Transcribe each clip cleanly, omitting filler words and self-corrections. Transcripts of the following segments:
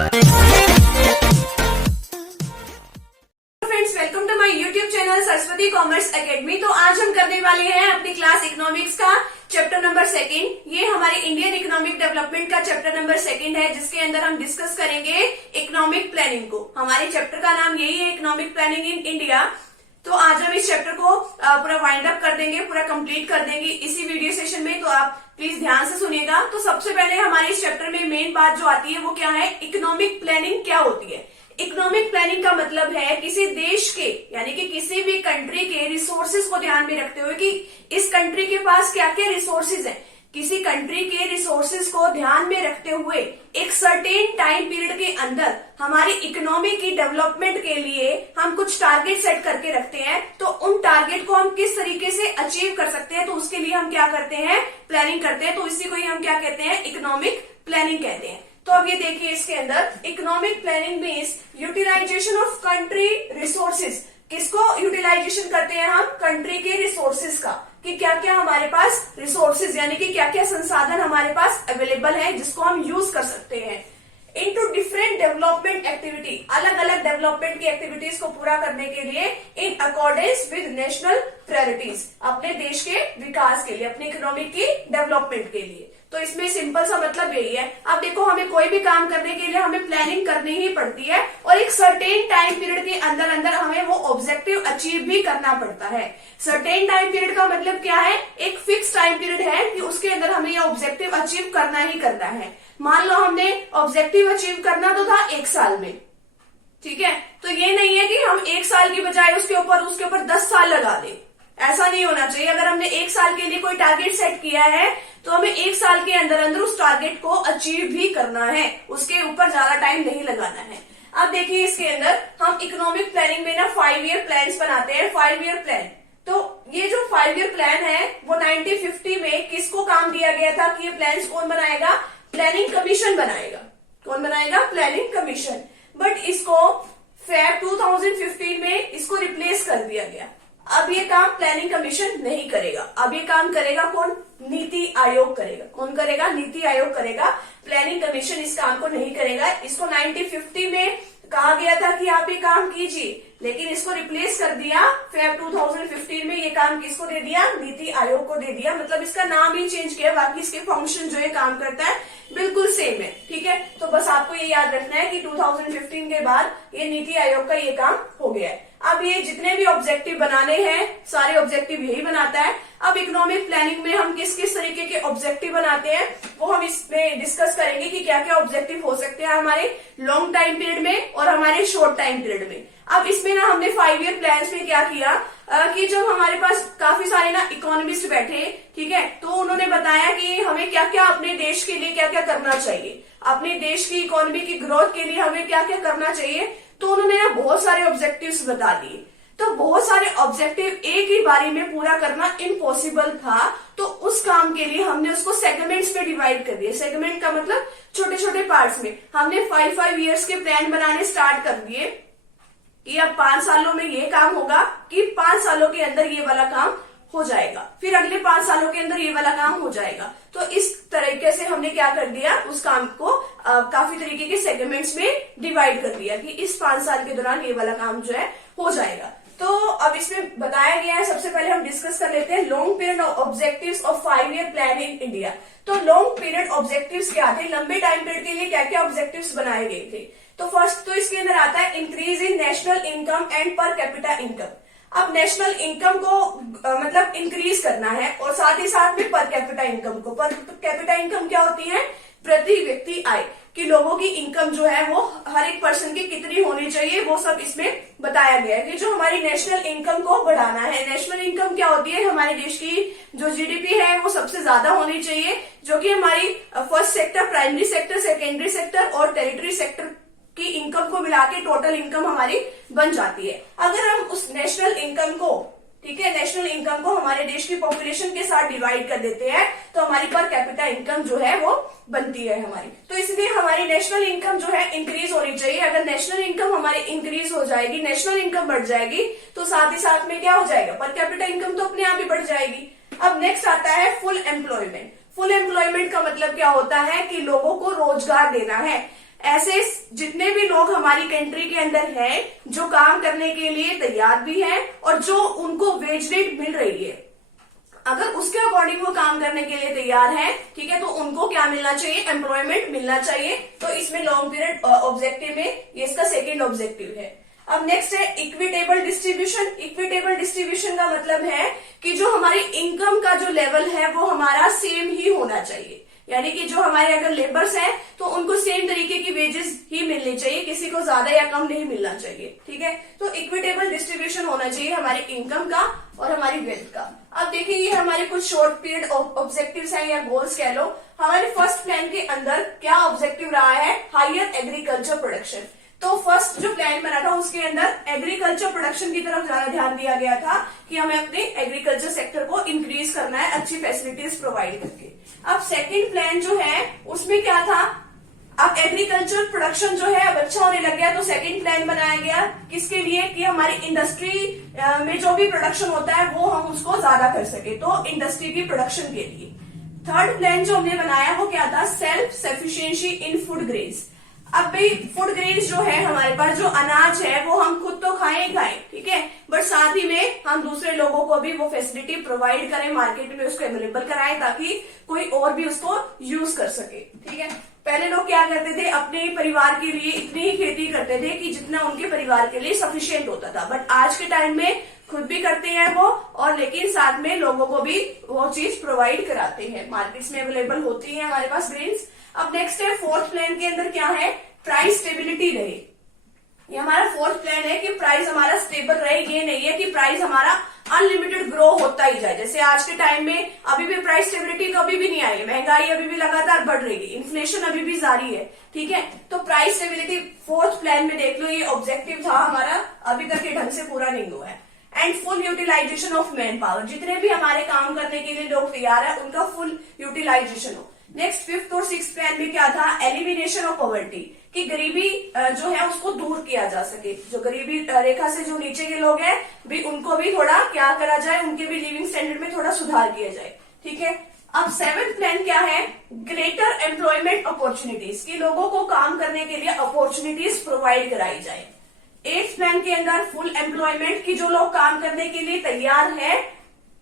Friends, welcome to my YouTube channel Saraswati commerce academy. तो आज हम करने वाले हैं अपनी क्लास इकोनॉमिक्स का चैप्टर नंबर 2। ये हमारे इंडियन इकोनॉमिक डेवलपमेंट का चैप्टर नंबर 2 है, जिसके अंदर हम डिस्कस करेंगे इकोनॉमिक प्लानिंग को। हमारे चैप्टर का नाम यही है, इकोनॉमिक प्लानिंग इन इंडिया। तो आज हम इस चैप्टर को पूरा वाइंड अप कर देंगे, पूरा कंप्लीट कर देंगे इसी वीडियो सेशन में। तो आप प्लीज ध्यान से सुनिएगा। तो सबसे पहले हमारे इस चैप्टर में मेन बात जो आती है वो क्या है, इकोनॉमिक प्लानिंग क्या होती है। इकोनॉमिक प्लानिंग का मतलब है किसी देश के यानी कि किसी भी कंट्री के रिसोर्सेज को ध्यान में रखते हुए कि इस कंट्री के पास क्या क्या रिसोर्सेज हैं। किसी कंट्री के रिसोर्सेज को ध्यान में रखते हुए एक सर्टेन टाइम पीरियड के अंदर हमारी इकोनॉमी की डेवलपमेंट के लिए हम कुछ टारगेट सेट करके रखते हैं। तो उन टारगेट को हम किस तरीके से अचीव कर सकते हैं, तो उसके लिए हम क्या करते हैं, प्लानिंग करते हैं। तो इसी को ही हम क्या कहते हैं, इकोनॉमिक प्लानिंग कहते हैं। तो अब ये देखिए, इसके अंदर economic planning means utilization of country resources. किसको यूटिलाइजेशन करते हैं हम, कंट्री के रिसोर्सेज का, कि क्या क्या हमारे पास रिसोर्सेज यानी कि क्या क्या संसाधन हमारे पास अवेलेबल है जिसको हम यूज कर सकते हैं। इनटू डिफरेंट डेवलपमेंट एक्टिविटी, अलग अलग डेवलपमेंट की एक्टिविटीज को पूरा करने के लिए in accordance with national priorities, अपने देश के विकास के लिए, अपनी इकोनॉमी की डेवलपमेंट के लिए। तो इसमें सिंपल सा मतलब यही है। अब देखो, हमें कोई भी काम करने के लिए हमें प्लानिंग करनी ही पड़ती है और एक सर्टेन टाइम पीरियड के अंदर अंदर हमें वो ऑब्जेक्टिव अचीव भी करना पड़ता है। सर्टेन टाइम पीरियड का मतलब क्या है, एक फिक्स टाइम पीरियड है कि उसके अंदर हमें ये ऑब्जेक्टिव अचीव करना ही करना है। मान लो हमने ऑब्जेक्टिव अचीव करना तो था 1 साल में, ठीक है। तो ये नहीं है कि हम 1 साल की बजाय उसके ऊपर 10 साल लगा दें, ऐसा नहीं होना चाहिए। अगर हमने 1 साल के लिए कोई टारगेट सेट किया है तो हमें 1 साल के अंदर अंदर उस टारगेट को अचीव भी करना है, उसके ऊपर ज्यादा टाइम नहीं लगाना है। अब देखिए, इसके अंदर हम इकोनॉमिक प्लानिंग में ना 5 ईयर प्लान बनाते हैं। 5 ईयर प्लान, तो ये जो 5 ईयर प्लान है वो 1950 में किसको काम दिया गया था कि ये प्लान कौन बनाएगा, प्लानिंग कमीशन बनाएगा। कौन बनाएगा, प्लानिंग कमीशन। बट इसको फेब 2015 में इसको रिप्लेस कर दिया गया। अब ये काम प्लानिंग कमीशन नहीं करेगा, अब ये काम करेगा कौन, नीति आयोग करेगा। कौन करेगा, नीति आयोग करेगा। प्लानिंग कमीशन इस काम को नहीं करेगा। इसको 1950 में कहा गया था कि आप ये काम कीजिए, लेकिन इसको रिप्लेस कर दिया फेब 2015 में। ये काम किसको दे दिया, नीति आयोग को दे दिया। मतलब इसका नाम ही चेंज किया, बाकी इसके फंक्शन जो ये काम करता है बिल्कुल सेम है, ठीक है। तो बस आपको ये याद रखना है कि 2015 के बाद ये नीति आयोग का ये काम हो गया है। अब ये जितने भी ऑब्जेक्टिव बनाने हैं सारे ऑब्जेक्टिव यही बनाता है। अब इकोनॉमिक प्लानिंग में हम किस किस तरीके के ऑब्जेक्टिव बनाते हैं वो हम इसमें डिस्कस करेंगे कि क्या क्या ऑब्जेक्टिव हो सकते हैं हमारे लॉन्ग टाइम पीरियड में और हमारे शॉर्ट टाइम पीरियड में। अब इसमें ना हमने 5 ईयर प्लान में क्या किया कि जब हमारे पास काफी सारे ना इकोनॉमिस्ट बैठे, ठीक है, तो उन्होंने बताया कि हमें क्या क्या अपने देश के लिए क्या क्या करना चाहिए, अपने देश की इकोनॉमी की ग्रोथ के लिए हमें क्या क्या करना चाहिए। तो उन्होंने ना बहुत सारे ऑब्जेक्टिव्स बता दिए। तो बहुत सारे ऑब्जेक्टिव एक ही बारी में पूरा करना इम्पॉसिबल था, तो उस काम के लिए हमने उसको सेगमेंट्स में डिवाइड कर दिया। सेगमेंट का मतलब छोटे छोटे पार्ट्स में। हमने 5 ईयर्स के प्लान बनाने स्टार्ट कर दिए कि अब 5 सालों में ये काम होगा, कि 5 सालों के अंदर ये वाला काम हो जाएगा, फिर अगले 5 सालों के अंदर ये वाला काम हो जाएगा। तो इस तरीके से हमने क्या कर दिया, उस काम को काफी तरीके के सेगमेंट्स में डिवाइड कर दिया कि इस 5 साल के दौरान ये वाला काम जो है हो जाएगा। तो अब इसमें बताया गया है, सबसे पहले हम डिस्कस कर लेते हैं long period objectives of 5 year plan in India. तो लॉन्ग पीरियड ऑब्जेक्टिव्स क्या थे, लंबे टाइम पीरियड के लिए क्या क्या ऑब्जेक्टिव्स बनाए गए थे। तो फर्स्ट तो इसके अंदर आता है increase in national income and per capita income. अब नेशनल इनकम को मतलब इंक्रीज करना है और साथ ही साथ में पर कैपिटा इनकम को। पर कैपिटा इनकम क्या होती है, प्रति व्यक्ति आय, कि लोगों की इनकम जो है वो हर एक पर्सन की कितनी होनी चाहिए, वो सब इसमें बताया गया है कि जो हमारी नेशनल इनकम को बढ़ाना है। नेशनल इनकम क्या होती है, हमारे देश की जो जीडीपी है वो सबसे ज्यादा होनी चाहिए, जो कि हमारी first sector, primary sector, secondary sector और टेरिटरी सेक्टर की इनकम को मिला के टोटल इनकम हमारी बन जाती है। अगर हम उस नेशनल इनकम को, ठीक है, नेशनल इनकम को हमारे देश की पॉपुलेशन के साथ डिवाइड कर देते हैं तो हमारी पर कैपिटा इनकम जो है वो बनती है हमारी। तो इसलिए हमारी नेशनल इनकम जो है इंक्रीज होनी चाहिए। अगर नेशनल इनकम हमारी इंक्रीज हो जाएगी, नेशनल इनकम बढ़ जाएगी, तो साथ ही साथ में क्या हो जाएगा, पर कैपिटा इनकम तो अपने आप ही बढ़ जाएगी। अब नेक्स्ट आता है फुल एम्प्लॉयमेंट। फुल एम्प्लॉयमेंट का मतलब क्या होता है कि लोगों को रोजगार देना है। ऐसे जितने भी लोग हमारी कंट्री के अंदर है जो काम करने के लिए तैयार भी है और जो उनको वेज रेट मिल रही है, अगर उसके अकॉर्डिंग वो काम करने के लिए तैयार है, ठीक है, तो उनको क्या मिलना चाहिए, एम्प्लॉयमेंट मिलना चाहिए। तो इसमें लॉन्ग पीरियड ऑब्जेक्टिव में ये इसका सेकेंड ऑब्जेक्टिव है। अब नेक्स्ट है इक्विटेबल डिस्ट्रीब्यूशन। इक्विटेबल डिस्ट्रीब्यूशन का मतलब है कि जो हमारी इनकम का जो लेवल है वो हमारा सेम ही होना चाहिए, यानी कि जो हमारे अगर लेबर्स हैं तो उनको सेम तरीके की वेजेस ही मिलनी चाहिए, किसी को ज्यादा या कम नहीं मिलना चाहिए, ठीक है। तो इक्विटेबल डिस्ट्रीब्यूशन होना चाहिए हमारे इनकम का और हमारी वेल्थ का। अब देखिए ये हमारे कुछ शॉर्ट पीरियड ऑब्जेक्टिव्स हैं या गोल्स कह लो। हमारे फर्स्ट प्लान के अंदर क्या ऑब्जेक्टिव रहा है, हायर एग्रीकल्चर प्रोडक्शन। तो फर्स्ट जो प्लान बना था उसके अंदर एग्रीकल्चर प्रोडक्शन की तरफ ज्यादा ध्यान दिया गया था कि हमें अपने एग्रीकल्चर सेक्टर को इंक्रीज करना है अच्छी फैसिलिटीज प्रोवाइड करके। अब सेकंड प्लान जो है उसमें क्या था, अब एग्रीकल्चर प्रोडक्शन जो है अब अच्छा होने लग गया तो सेकंड प्लान बनाया गया किसके लिए, कि हमारी इंडस्ट्री में जो भी प्रोडक्शन होता है वो हम उसको ज्यादा कर सके, तो इंडस्ट्री की प्रोडक्शन के लिए। थर्ड प्लान जो हमने बनाया वो क्या था, सेल्फ सफिशिएंसी इन फूड ग्रेन्स। अब भाई फूड ग्रेन्स जो है हमारे पास जो अनाज है वो हम खुद तो खाएं ही खाएं, ठीक है, बट साथ ही में हम दूसरे लोगों को भी वो फैसिलिटी प्रोवाइड करें, मार्केट में उसको अवेलेबल कराएं ताकि कोई और भी उसको यूज कर सके, ठीक है। पहले लोग क्या करते थे, अपने परिवार के लिए इतनी ही खेती करते थे कि जितना उनके परिवार के लिए सफिशिएंट होता था, बट आज के टाइम में खुद भी करते हैं वो, और लेकिन साथ में लोगों को भी वो चीज प्रोवाइड कराते हैं, मार्केट्स में अवेलेबल होती है हमारे पास ग्रेन्स। अब नेक्स्ट है फोर्थ प्लान के अंदर क्या है, प्राइस स्टेबिलिटी रहे। ये हमारा फोर्थ प्लान है कि प्राइस हमारा स्टेबल रहे, ये नहीं है कि प्राइस हमारा अनलिमिटेड ग्रो होता ही जाए। जैसे आज के टाइम में अभी भी प्राइस स्टेबिलिटी कभी भी नहीं आई, महंगाई अभी भी लगातार बढ़ रही है, इन्फ्लेशन अभी भी जारी है, ठीक है। तो प्राइस स्टेबिलिटी फोर्थ प्लान में देख लो, ये ऑब्जेक्टिव था हमारा, अभी तक ये ढंग से पूरा नहीं हुआ है। And full utilization of man power, जितने भी हमारे काम करने के लिए लोग तैयार है उनका फुल यूटिलाइजेशन हो। नेक्स्ट फिफ्थ और सिक्स्थ प्लान में क्या था, एलिमिनेशन ऑफ पॉवर्टी, कि गरीबी जो है उसको दूर किया जा सके, जो गरीबी रेखा से जो नीचे के लोग हैं भी उनको भी थोड़ा क्या करा जाए, उनके भी लिविंग स्टैंडर्ड में थोड़ा सुधार किया जाए, ठीक है। अब सेवेंथ प्लान क्या है, ग्रेटर एम्प्लॉयमेंट अपॉर्चुनिटीज, कि लोगों को काम करने के लिए अपॉर्चुनिटीज प्रोवाइड कराई जाए। एट्थ प्लान के अंदर फुल एम्प्लॉयमेंट, की जो लोग काम करने के लिए तैयार है,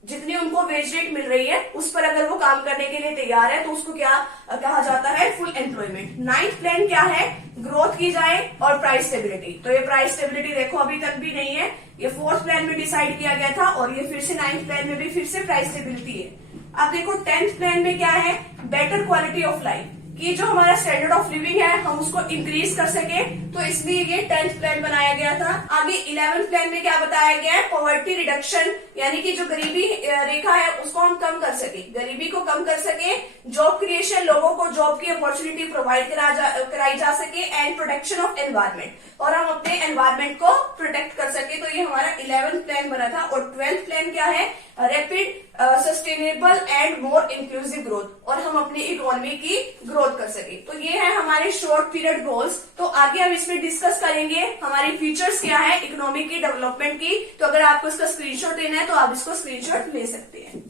जितनी उनको वेज रेट मिल रही है उस पर अगर वो काम करने के लिए तैयार है तो उसको क्या कहा जाता है, फुल एम्प्लॉयमेंट। नाइन्थ प्लान क्या है, ग्रोथ की जाए और प्राइस स्टेबिलिटी। तो ये प्राइस स्टेबिलिटी देखो अभी तक भी नहीं है, ये फोर्थ प्लान में डिसाइड किया गया था और ये फिर से नाइन्थ प्लान में भी फिर से प्राइस स्टेबिलिटी है। अब देखो टेंथ प्लान में क्या है, बेटर क्वालिटी ऑफ लाइफ, कि जो हमारा स्टैंडर्ड ऑफ लिविंग है हम उसको इंक्रीज कर सके, तो इसलिए ये 10th प्लान बनाया गया था। आगे 11th प्लान में क्या बताया गया है, पॉवर्टी रिडक्शन, यानी कि जो गरीबी रेखा है उसको हम कम कर सके, गरीबी को कम कर सके, जॉब क्रिएशन, लोगों को जॉब की अपॉर्चुनिटी प्रोवाइड कराई जा सके, एंड प्रोटेक्शन ऑफ एनवायरमेंट, और हम अपने एनवायरमेंट को प्रोटेक्ट कर सके। तो ये हमारा 11th प्लान बना था। और 12th प्लान क्या है, rapid sustainable and more inclusive growth, और हम अपनी इकोनॉमी की ग्रोथ कर सके। तो ये है हमारे शॉर्ट पीरियड गोल्स। तो आगे हम इसमें डिस्कस करेंगे हमारी फीचर्स क्या है इकोनॉमी की डेवलपमेंट की। तो अगर आपको इसका स्क्रीनशॉट लेना है तो आप इसको स्क्रीनशॉट ले सकते हैं।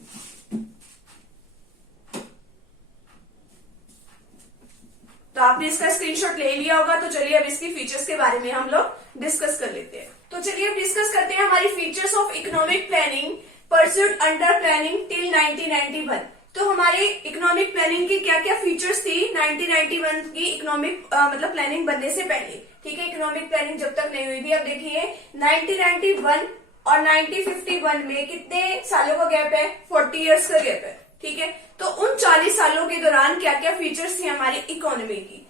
तो आपने इसका स्क्रीनशॉट ले लिया होगा, तो चलिए अब इसकी फीचर्स के बारे में हम लोग डिस्कस कर लेते हैं। तो चलिए अब डिस्कस करते हैं हमारी features of economic planning pursued under planning till 1991। तो हमारे इकोनॉमिक प्लानिंग की क्या क्या फीचर्स थी 1991 की इकोनॉमिक मतलब प्लानिंग बनने से पहले, ठीक है। इकोनॉमिक प्लानिंग जब तक नहीं हुई थी। अब देखिए 1991 और 1951 में कितने सालों का गैप है, 40 इयर्स का गैप है, ठीक है। तो उन 40 सालों के दौरान क्या क्या फीचर्स थी हमारी इकोनॉमी की।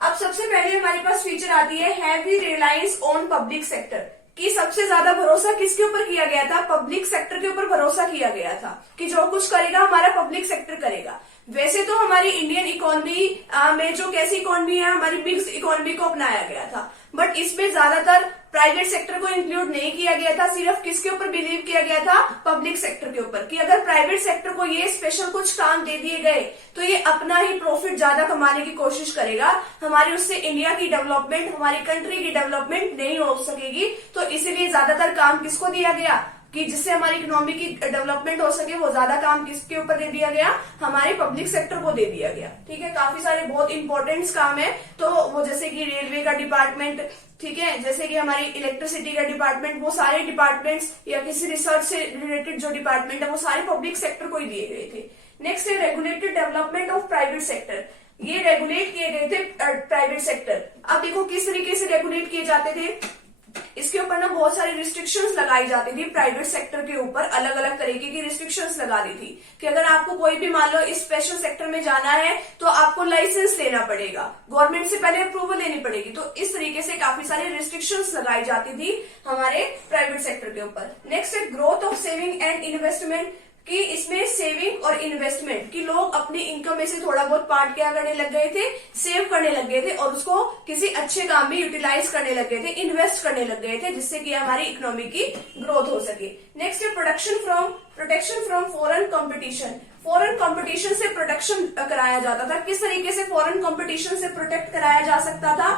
अब सबसे पहले हमारे पास फीचर आती है heavy reliance on public sector, कि सबसे ज्यादा भरोसा किसके ऊपर किया गया था, पब्लिक सेक्टर के ऊपर भरोसा किया गया था, कि जो कुछ करेगा हमारा पब्लिक सेक्टर करेगा। वैसे तो हमारी इंडियन इकोनॉमी में जो कैसी इकोनॉमी है, हमारी मिक्स इकोनॉमी को अपनाया गया था, बट इसमें ज्यादातर प्राइवेट सेक्टर को इंक्लूड नहीं किया गया था। सिर्फ किसके ऊपर बिलीव किया गया था, पब्लिक सेक्टर के ऊपर, कि अगर प्राइवेट सेक्टर को ये स्पेशल कुछ काम दे दिए गए तो ये अपना ही प्रॉफिट ज्यादा कमाने की कोशिश करेगा, हमारी उससे इंडिया की डेवलपमेंट, हमारी कंट्री की डेवलपमेंट नहीं हो सकेगी। तो इसीलिए ज्यादातर काम किसको दिया गया, कि जिससे हमारी इकोनॉमी की डेवलपमेंट हो सके, वो ज्यादा काम किसके ऊपर दे दिया गया, हमारे पब्लिक सेक्टर को दे दिया गया। ठीक है, काफी सारे बहुत इंपॉर्टेंट काम है, तो वो जैसे कि रेलवे का डिपार्टमेंट, ठीक है, जैसे कि हमारी इलेक्ट्रिसिटी का डिपार्टमेंट, वो सारे डिपार्टमेंट्स या किसी रिसर्च से रिलेटेड जो डिपार्टमेंट है वो सारे पब्लिक सेक्टर को ही दिए गए थे। नेक्स्ट है regulated development of private sector, ये रेगुलेट किए गए थे प्राइवेट सेक्टर। अब देखो किस तरीके से रेगुलेट किए जाते थे, इसके ऊपर ना बहुत सारी रिस्ट्रिक्शंस लगाई जाती थी प्राइवेट सेक्टर के ऊपर, अलग अलग तरीके की रिस्ट्रिक्शंस लगा दी थी कि अगर आपको कोई भी मान लो इस स्पेशल सेक्टर में जाना है तो आपको लाइसेंस लेना पड़ेगा, गवर्नमेंट से पहले अप्रूवल लेनी पड़ेगी। तो इस तरीके से काफी सारी रिस्ट्रिक्शंस लगाई जाती थी हमारे प्राइवेट सेक्टर के ऊपर। नेक्स्ट है growth of saving and investment, कि इसमें सेविंग और इन्वेस्टमेंट कि लोग अपनी इनकम में से थोड़ा बहुत पार्ट क्या करने लग गए थे, सेव करने लग गए थे और उसको किसी अच्छे काम में यूटिलाइज करने लग गए थे, इन्वेस्ट करने लग गए थे, जिससे कि हमारी इकोनॉमी की ग्रोथ हो सके। नेक्स्ट है protection from foreign competition, foreign competition से प्रोटेक्शन कराया जाता था। किस तरीके से फॉरेन कंपटीशन से प्रोटेक्ट कराया जा सकता था,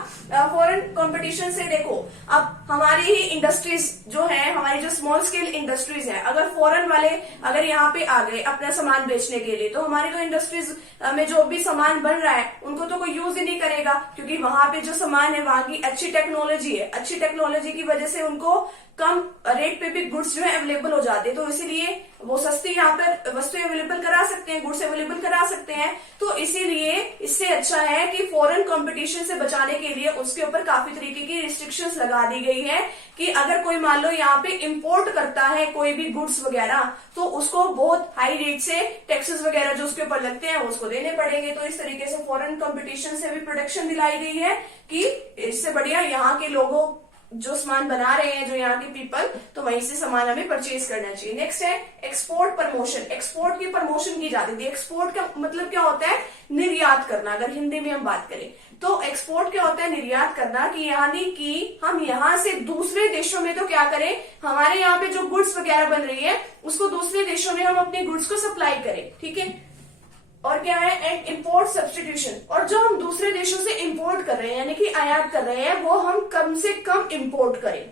फॉरेन कंपटीशन से देखो अब हमारी ही इंडस्ट्रीज जो है, हमारी जो स्मॉल स्केल इंडस्ट्रीज है, अगर फॉरेन वाले अगर यहाँ पे आ गए अपना सामान बेचने के लिए, तो हमारी तो इंडस्ट्रीज में जो भी सामान बन रहा है उनको तो कोई यूज ही नहीं करेगा, क्योंकि वहां पे जो सामान है वहां की अच्छी टेक्नोलॉजी है, अच्छी टेक्नोलॉजी की वजह से उनको कम रेट पे भी गुड्स जो है अवेलेबल हो जाते हैं, तो इसीलिए वो सस्ती यहाँ पर वस्तुएं अवेलेबल करा सकते हैं, गुड्स अवेलेबल करा सकते हैं। तो इसीलिए इससे अच्छा है कि फॉरेन कंपटीशन से बचाने के लिए उसके ऊपर काफी तरीके की रिस्ट्रिक्शंस लगा दी गई है कि अगर कोई मान लो यहाँ पे इंपोर्ट करता है कोई भी गुड्स वगैरह, तो उसको बहुत हाई रेट से टैक्सेस वगैरह जो उसके ऊपर लगते हैं उसको देने पड़ेंगे। तो इस तरीके से फॉरेन कंपटीशन से भी प्रोटेक्शन दिलाई गई है कि इससे बढ़िया यहाँ के लोगों जो सामान बना रहे हैं, जो यहाँ के पीपल, तो वहीं से सामान हमें परचेज करना चाहिए। नेक्स्ट है एक्सपोर्ट प्रमोशन, एक्सपोर्ट की प्रमोशन की जाती थी। एक्सपोर्ट का मतलब क्या होता है, निर्यात करना, अगर हिंदी में हम बात करें तो एक्सपोर्ट क्या होता है, निर्यात करना, कि यानी कि हम यहाँ से दूसरे देशों में तो क्या करें, हमारे यहाँ पे जो गुड्स वगैरह बन रही है उसको दूसरे देशों में हम अपने गुड्स को सप्लाई करें। ठीक है, और क्या है, एंड इम्पोर्ट सब्सटीट्यूशन, और जो हम दूसरे देशों से इंपोर्ट कर रहे हैं यानी कि आयात कर रहे हैं, वो हम कम से कम इंपोर्ट करें।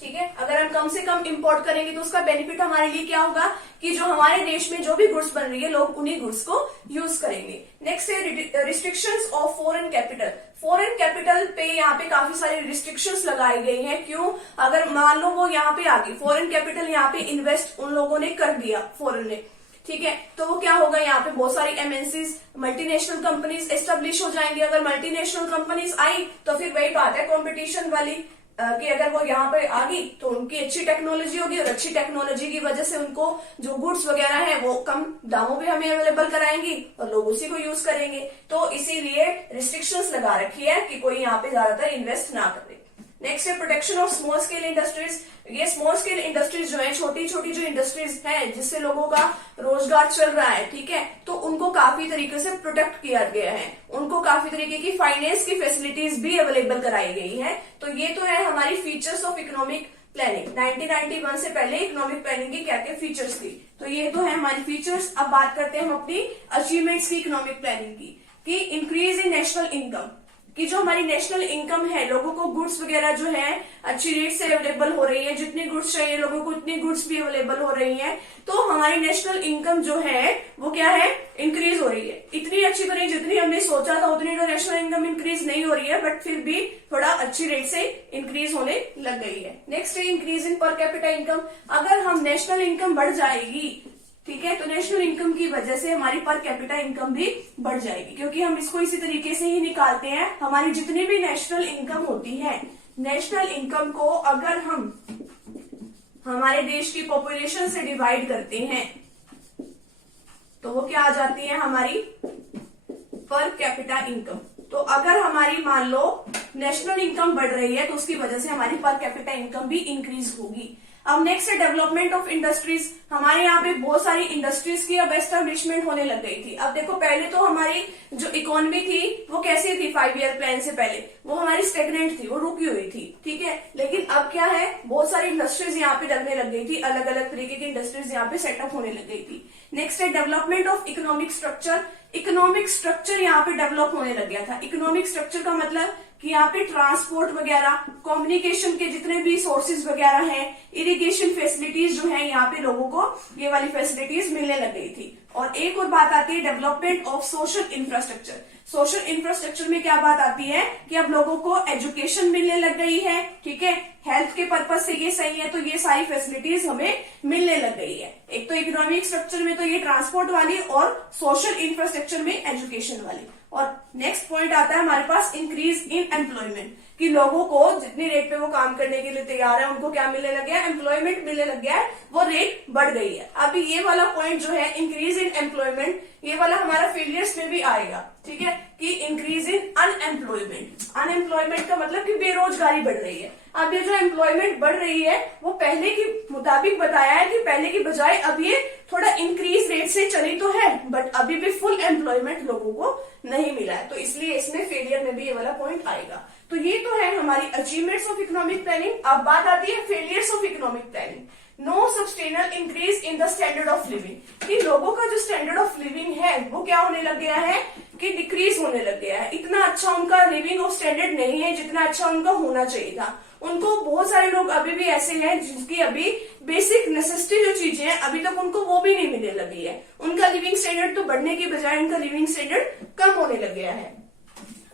ठीक है, अगर हम कम से कम इंपोर्ट करेंगे तो उसका बेनिफिट हमारे लिए क्या होगा कि जो हमारे देश में जो भी गुड्स बन रही है लोग उन्हीं गुड्स को यूज करेंगे। नेक्स्ट है restrictions of foreign capital, foreign capital पे यहाँ पे काफी सारी रिस्ट्रिक्शंस लगाई गई हैं। क्यों, अगर मान लो वो यहाँ पे आ गई, फॉरेन कैपिटल यहाँ पे इन्वेस्ट उन लोगों ने कर दिया फॉरेन ने, ठीक है, तो वो क्या होगा, यहाँ पे बहुत सारी एमएनसीज मल्टीनेशनल कंपनीज एस्टेब्लिश हो जाएंगी। अगर मल्टीनेशनल कंपनीज आई तो फिर वही बात है कंपटीशन वाली, कि अगर वो यहाँ पे आ गई तो उनकी अच्छी टेक्नोलॉजी होगी और अच्छी टेक्नोलॉजी की वजह से उनको जो गुड्स वगैरह है वो कम दामों पे हमें अवेलेबल कराएंगी और लोग उसी को यूज करेंगे। तो इसीलिए रिस्ट्रिक्शंस लगा रखी है कि कोई यहाँ पे ज्यादातर इन्वेस्ट ना करे। नेक्स्ट है protection of small scale industries, ये स्मॉल स्केल इंडस्ट्रीज जो है, छोटी छोटी जो इंडस्ट्रीज है जिससे लोगों का रोजगार चल रहा है, ठीक है, तो उनको काफी तरीके से प्रोटेक्ट किया गया है, उनको काफी तरीके की फाइनेंस की फैसिलिटीज भी अवेलेबल कराई गई है। तो ये तो है हमारी फीचर्स ऑफ इकोनॉमिक प्लानिंग। 1991 से पहले इकोनॉमिक प्लानिंग की क्या क्या फीचर्स थी, तो ये तो है हमारी फीचर्स। अब बात करते हैं हम अपनी अचीवमेंट्स की इकोनॉमिक प्लानिंग की, कि इंक्रीज इन नेशनल इनकम, कि जो हमारी नेशनल इनकम है, लोगों को गुड्स वगैरह जो है अच्छी रेट से अवेलेबल हो रही है, जितनी गुड्स चाहिए लोगों को उतनी गुड्स भी अवेलेबल हो रही है। तो हमारी नेशनल इनकम जो है वो क्या है, इंक्रीज हो रही है। इतनी अच्छी तो नहीं जितनी हमने सोचा था, उतनी तो नेशनल इनकम इंक्रीज नहीं हो रही है, बट फिर भी थोड़ा अच्छी रेट से इंक्रीज होने लग गई है। नेक्स्ट है increase in per capita income, अगर हम नेशनल इनकम बढ़ जाएगी, ठीक है, तो नेशनल इनकम की वजह से हमारी पर कैपिटा इनकम भी बढ़ जाएगी, क्योंकि हम इसको इसी तरीके से ही निकालते हैं। हमारी जितनी भी नेशनल इनकम होती है, नेशनल इनकम को अगर हम हमारे देश की पॉपुलेशन से डिवाइड करते हैं तो वो क्या आ जाती है, हमारी पर कैपिटा इनकम। तो अगर हमारी मान लो नेशनल इनकम बढ़ रही है तो उसकी वजह से हमारी पर कैपिटा इनकम भी इंक्रीज होगी। अब नेक्स्ट है डेवलपमेंट ऑफ इंडस्ट्रीज, हमारे यहाँ पे बहुत सारी इंडस्ट्रीज की अब एस्टेब्लिशमेंट होने लग गई थी। अब देखो पहले तो हमारी जो इकोनॉमी थी वो कैसी थी, 5 ईयर प्लान से पहले वो हमारी स्टेगनेंट थी, वो रुकी हुई थी, ठीक है। लेकिन अब क्या है, बहुत सारी इंडस्ट्रीज यहाँ पे लगने लग गई थी, अलग अलग तरीके की इंडस्ट्रीज यहाँ पे सेटअप होने लग गई थी। नेक्स्ट है development of economic structure. Economic structure यहाँ पे डेवलप होने लग गया था। इकोनॉमिक स्ट्रक्चर का मतलब कि यहाँ पे ट्रांसपोर्ट वगैरह, कम्युनिकेशन के जितने भी सोर्सेज वगैरह हैं, इरिगेशन फैसिलिटीज जो है, यहाँ पे लोगों को ये वाली फैसिलिटीज मिलने लग गई थी। और एक और बात आती है development of social infrastructure. Social infrastructure में क्या बात आती है कि अब लोगों को एजुकेशन मिलने लग गई है, ठीक है, हेल्थ के पर्पज से ये सही है, तो ये सारी फैसिलिटीज हमें मिलने लग गई है। एक तो इकोनॉमिक स्ट्रक्चर में तो ये ट्रांसपोर्ट वाली, और सोशल इंफ्रास्ट्रक्चर में एजुकेशन वाली। और नेक्स्ट पॉइंट आता है हमारे पास इंक्रीज इन एम्प्लॉयमेंट, कि लोगों को जितनी रेट पे वो काम करने के लिए तैयार है उनको क्या मिलने लग गया है, एम्प्लॉयमेंट मिलने लग गया है, वो रेट बढ़ गई है। अभी ये वाला पॉइंट जो है इंक्रीज इन एम्प्लॉयमेंट, ये वाला हमारा फेलियर्स में भी आएगा, ठीक है, कि इंक्रीज इन अनएम्प्लॉयमेंट। अनएम्प्लॉयमेंट का मतलब कि बेरोजगारी बढ़ रही है। अब ये जो एम्प्लॉयमेंट बढ़ रही है वो पहले के मुताबिक बताया है कि पहले की बजाय अब ये थोड़ा इंक्रीज रेट से चली तो है, बट अभी भी फुल एम्प्लॉयमेंट लोगों को नहीं मिला है, तो इसलिए इसमें फेलियर में भी ये वाला पॉइंट आएगा। तो ये तो है हमारी अचीवमेंट्स ऑफ इकोनॉमिक प्लानिंग। अब बात आती है failures of economic planning. No sustainable increase in the standard of living, कि लोगों का जो स्टैंडर्ड ऑफ लिविंग है वो क्या होने लग गया है, कि डिक्रीज होने लग गया है। इतना अच्छा उनका लिविंग ऑफ स्टैंडर्ड नहीं है जितना अच्छा उनका होना चाहिए था। उनको बहुत सारे लोग अभी भी ऐसे हैं जिनकी अभी बेसिक नेसेसिटी जो चीजें हैं अभी तक उनको वो भी नहीं मिलने लगी है। उनका लिविंग स्टैंडर्ड तो बढ़ने की बजाय उनका लिविंग स्टैंडर्ड कम होने लग गया है।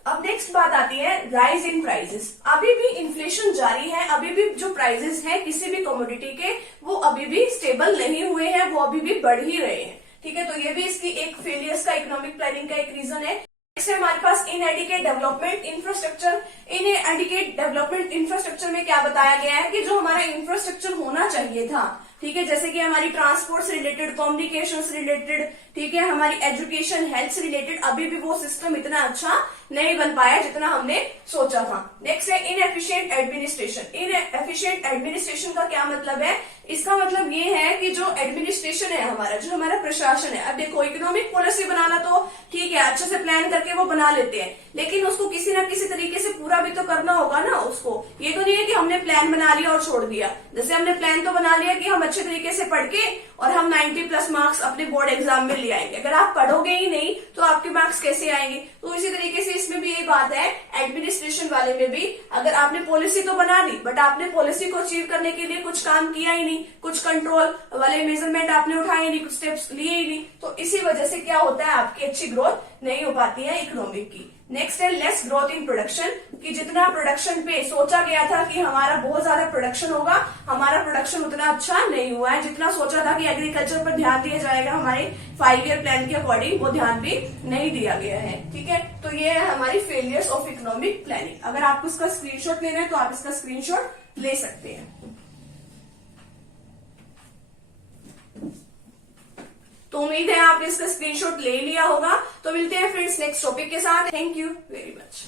अब नेक्स्ट बात आती है राइज इन प्राइसेस। अभी भी इन्फ्लेशन जारी है, अभी भी जो प्राइसेस हैं किसी भी कमोडिटी के वो अभी भी स्टेबल नहीं हुए हैं, वो अभी भी बढ़ ही रहे हैं, ठीक है। तो ये भी इसकी एक फेलियर्स का इकोनॉमिक प्लानिंग का एक रीजन है। नेक्स्ट है हमारे पास inadequate development infrastructure. Inadequate development infrastructure में क्या बताया गया है कि जो हमारा इंफ्रास्ट्रक्चर होना चाहिए था, ठीक है, जैसे कि हमारी ट्रांसपोर्ट से रिलेटेड, कम्युनिकेशन से रिलेटेड, ठीक है, हमारी एजुकेशन, हेल्थ से रिलेटेड, अभी भी वो सिस्टम इतना अच्छा नहीं बन पाया जितना हमने सोचा था। नेक्स्ट है इनएफिशिएंट एडमिनिस्ट्रेशन। इनएफिशिएंट एडमिनिस्ट्रेशन का क्या मतलब है, इसका मतलब ये है कि जो एडमिनिस्ट्रेशन है हमारा, जो हमारा प्रशासन है, अब देखो इकोनॉमिक पॉलिसी बनाना तो ठीक है, अच्छे से प्लान करके वो बना लेते हैं, लेकिन उसको किसी ना किसी तरीके से पूरा भी तो करना होगा ना उसको। ये तो नहीं है कि हमने प्लान बना लिया और छोड़ दिया। जैसे हमने प्लान तो बना लिया कि हम अच्छे तरीके से पढ़ के और हम 90+ मार्क्स अपने बोर्ड एग्जाम में ले आएंगे, अगर आप पढ़ोगे ही नहीं तो आपके मार्क्स कैसे आएंगे। तो इसी तरीके से इसमें भी यही बात है, एडमिनिस्ट्रेशन वाले में भी, अगर आपने पॉलिसी तो बना दी बट आपने पॉलिसी को अचीव करने के लिए कुछ काम किया ही नहीं, कुछ कंट्रोल वाले मेजरमेंट आपने उठाए नहीं, कुछ स्टेप्स लिए ही नहीं, तो इसी वजह से क्या होता है, आपकी अच्छी ग्रोथ नहीं हो पाती है इकोनॉमिक की। नेक्स्ट है लेस ग्रोथ इन प्रोडक्शन, कि जितना प्रोडक्शन पे सोचा गया था कि हमारा बहुत ज्यादा प्रोडक्शन होगा, हमारा प्रोडक्शन उतना अच्छा नहीं हुआ है। जितना सोचा था कि एग्रीकल्चर पर ध्यान दिया जाएगा हमारे 5 ईयर प्लान के अकॉर्डिंग, वो ध्यान भी नहीं दिया गया है, ठीक है। तो ये है हमारी फेलियर्स ऑफ इकोनॉमिक प्लानिंग। अगर आपको इसका स्क्रीनशॉट लेना है तो आप इसका स्क्रीनशॉट ले सकते हैं। तो उम्मीद है आपने इसका स्क्रीनशॉट ले लिया होगा। तो मिलते हैं फ्रेंड्स नेक्स्ट टॉपिक के साथ। Thank you very much.